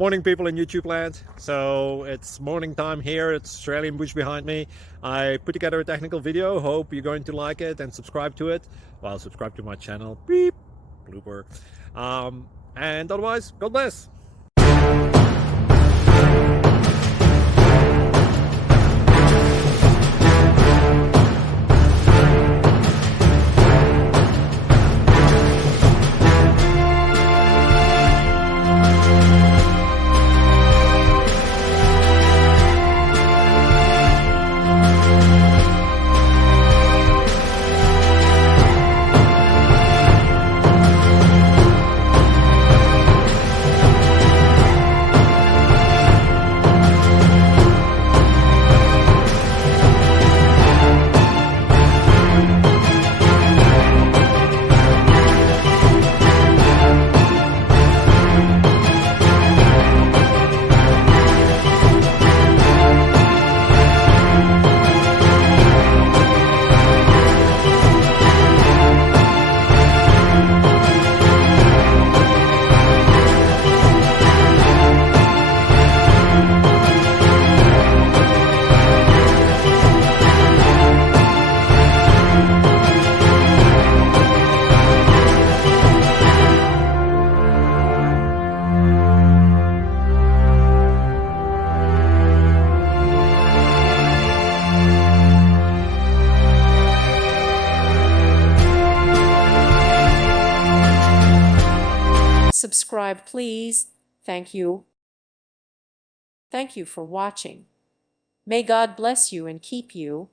Morning, people in YouTube land. So it's morning time here. It's Australian bush behind me. I put together a technical video. Hope you're going to like it and subscribe to it. Well, subscribe to my channel. Beep. Blooper. And otherwise, God bless. Subscribe, please. Thank you. Thank you for watching. May God bless you and keep you.